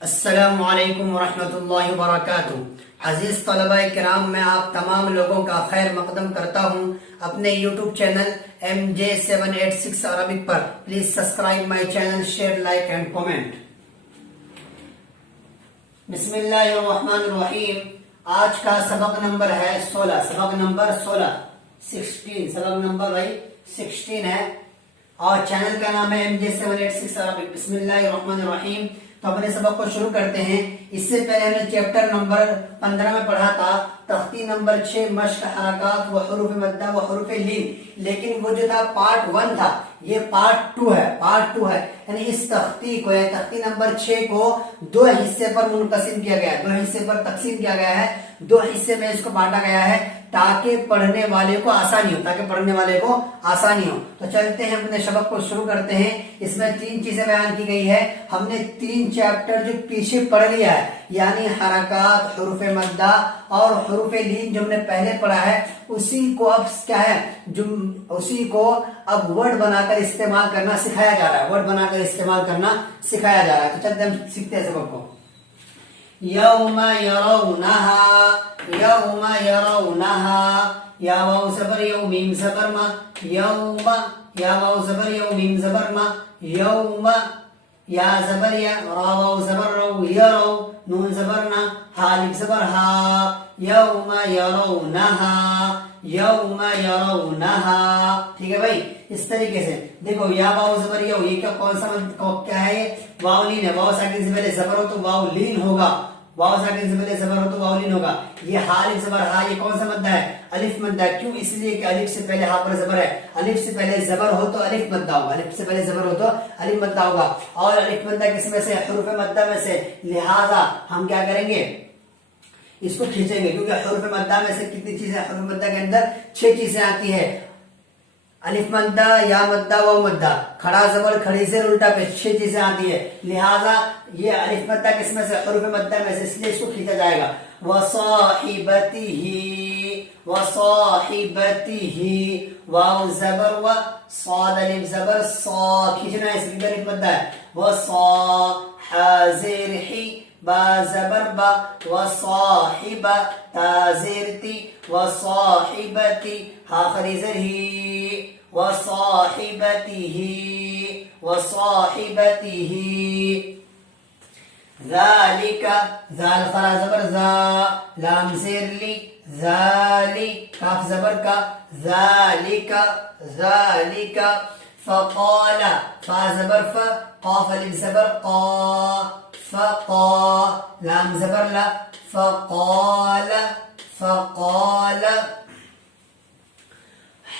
السلام علیکم ورحمۃ اللہ وبرکاتہ۔ عزیز طلبہ کرام، میں آپ تمام لوگوں کا خیر مقدم کرتا ہوں اپنے YouTube channel MJ786 Arabic per. Please subscribe my channel, share, like and comment. بسم اللہ الرحمن الرحیم۔ آج کا سبق نمبر ہے 16، سبق نمبر 16 ہے اور چینل کا نام ہے MJ786 عربک۔ بسم اللہ الرحمن الرحیم۔ تو اپنے سبق کو شروع کرتے ہیں۔ اس سے پہلے ہم نے چیپٹر نمبر 15 میں پڑھا تھا تختی نمبر 6 مشق حرکات و حروف مدہ و حروف لین، لیکن وہ جو تھا پارٹ 1 تھا، یہ پارٹ 2 ہے۔ یعنی اس تختی کو، یعنی تختی نمبر 6 کو دو حصے پر منقسم کیا گیا ہے، دو حصے پر تقسیم کیا گیا ہے، دو حصے میں اس کو بانٹا گیا ہے تاکہ پڑھنے والے کو آسانی ہو، تو چلتے ہیں اپنے سبق کو شروع کرتے ہیں۔ اس میں 3 چیزیں بیان کی گئی ہے۔ ہم نے 3 چیپٹر جو پیچھے پڑھ لیا ہے، یعنی حرکات، حروف مدہ اور حروف لین جو ہم نے پہلے پڑھا ہے، اسی کو اب کیا ہے، اسی کو اب ورڈ بنا کر استعمال کرنا سکھایا جا رہا ہے، تو چلتے ہم سیکھتے ہیں سبق کو۔ یوم یرونہا، یا واو زبر یو میم زبر ما، یوم، یا واو زبر یو میم زبر ما، یوم، یا زبر یا، را واو زبر رو، یرو، نون زبر نا، ہا الف زبر ہا، یوم یرونہا، ٹھیک ہے بھائی۔ اس طریقے سے دیکھو، یا واو زبر یو، یہ کیا ہے، یہ واو لین ہے۔ واو ساکن سے پہلے زبر ہو تو واو لین ہوگا، یہ ہا الف زبر ہا، یہ کون سا مدہ ہے، الف مدہ ہے۔ کیوں؟ اس لیے کہ الف سے پہلے ہا پر زبر ہے، الف سے پہلے زبر ہو تو الف مدہ ہوگا، اور الف مدہ کس میں سے، حروف مدہ میں سے، لہذا ہم کیا کریں گے، اس کو کھینچیں گے، کیونکہ حروف مدہ میں سے کتنی چیزیں، حروف مدہ کے اندر 6 چیزیں آتی ہے، الف مدہ، یا مدہ، واو مدہ، کھڑا زبر، کھڑی زیر، الٹا پیش، 6 چیزیں آتی ہے، لہذا یہ الف مدہ کس میں سے، حروف مدہ میں سے، اس لیے اس کو کھینچا جائے گا۔ وصاحبتہ، واو زبر و، صاد الف زبر صا، کھینچنا ہے، اس لیے الف مدہ ہے۔ حاضر ہی، با زبر با، وصاحب، تا زیر تی، وصاحبتی، ہا خری زر ہی، وصاحبته، ذالک، ذال خرا زبر زا، لام زیر لی، ذالی، کاف زبر کا، ذالک، فقال، فا زبر فا، قاف الف زبر قا، فقا، لام زبر لا، فقال،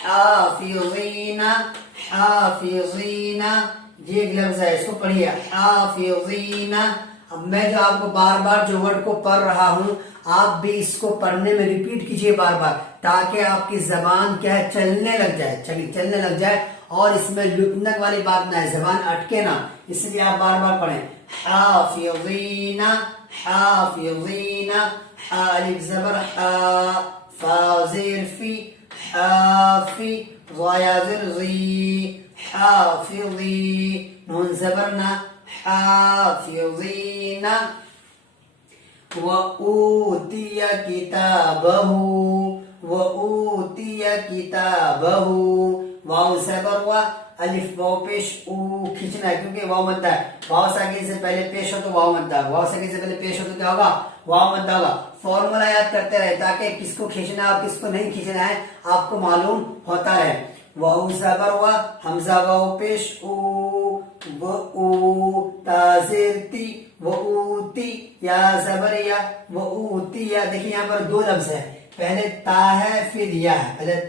حافظین، یہ ایک لفظ ہے، اس کو پڑھیے، حافظین۔ اب میں جو آپ کو بار بار جو ورڈ کو پڑھ رہا ہوں، آپ بھی اس کو پڑھنے میں ریپیٹ کیجئے بار بار، تاکہ آپ کی زبان کیا ہے، چلنے لگ جائے، اور اس میں لٹنک والی بات نہ ہے، زبان اٹکے نہ، اس لیے آپ بار بار پڑھیں۔ حافظین، حا الف زبر حا، فا زیر فی، حافی، ضایا زر ضی، حافظی، نون زبرنا، حافظین۔ وَأُوتِيَ كِتَابَهُ، واو زبر و، الف واو پیش، او کھینچنا ہے، کیونکہ واو مدہ ہے، واو ساکن سے پہلے پیش ہو تو واو مدہ، کیا ہوگا، واو مدہ ہوگا۔ فارمولا یاد کرتے رہے تاکہ کس کو کھینچنا ہے اور کس کو نہیں کھینچنا ہے آپ کو معلوم ہوتا رہے۔ واو زبر و، حمزہ واو پیش، او، تا زیر تی، وَأُوتِي، یا زبر یا، وَأُوتِي، دیکھیں یہاں پر 2 لفظ ہے، پہلے تا ہے پھر یا ہے،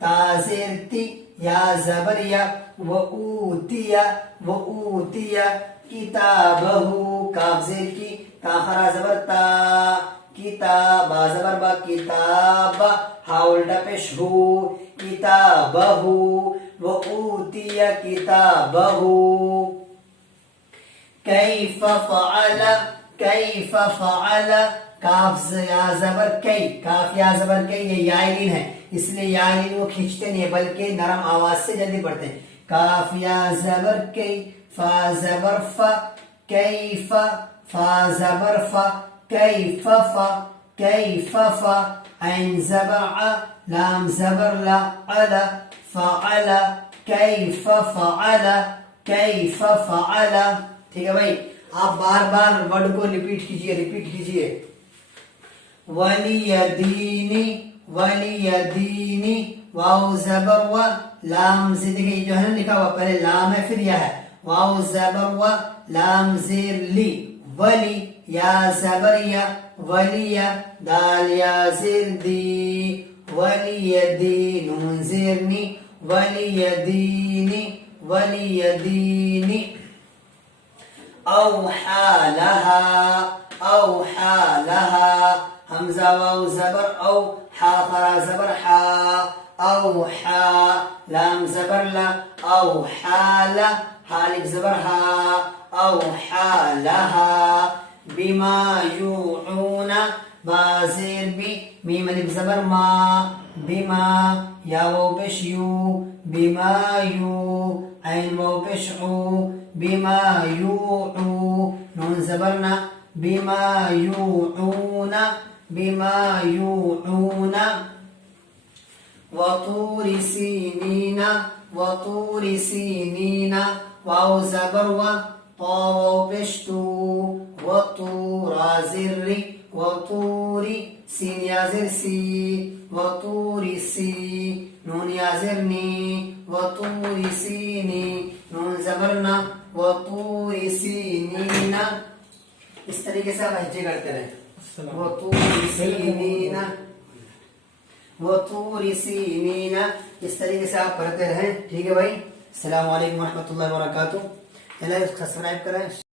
تا زیر تی، یا زبر یا، وَأُوتِي، کتابہ، کاف زیر کی، تا خرا زبر تا، کتاب، با زبر با، کتاب، ہا الٹا پیش ہو، کتابہ، وَأُوتِي کتابہ۔ کیف فعل، کاف یا زبر کئی، کاف یا زبر کئی، یہ یائلین ہے، اس لیے یائلین وہ کھینچتے نہیں بلکہ نرم آواز سے جلدی پڑھتے ہیں۔ کاف یا زبر کئی، فا زبر فا، كيف فا زبر فا كيف فا كيف فا عين زبر ع لام زبر لا على فعل كيف فعل كيف فعل. ٹھیک ہے بھائی آپ بار بار ورڈ کو ریپیٹ کیجئے. ولیدینی ولیدینی واو زبر و لام زیر دیکھیں جو ہے نا لکھا ہوا پہلے لام ہے پھر یا ہے واو زبر و لام زیر لی ولی یا زبر یا ولی دال یا زیر دی ولیدی نون زیر نی ولیدینی ولیدینی. اوحى لها حمزة واو زبر او حا فرا زبر حا اوحى لام زبر لا اوحى لا حالف زبر ها اوحى لها بما يوعون بازير بي ميم الف زبر ما بما يا واو بش يو بما يو عين واو بش عو بما يوعو نون زبرنا بما يوعون بما يوعون. وطور سينين وطور سينين واو زبر و طاو بشتو وطور زر وطور سين يا زر سي وطور سي نون يا زرني وطور سيني نون زبرنا وطور سینین. اس طریقے سے آپ ہجے کرتے رہیں وطور سینین وطور سینین اس طریقے سے آپ کرتے رہیں. ٹھیک ہے بھائی. السلام علیکم ورحمۃ اللہ وبرکاتہ. چلیں سبسکرائب کریں.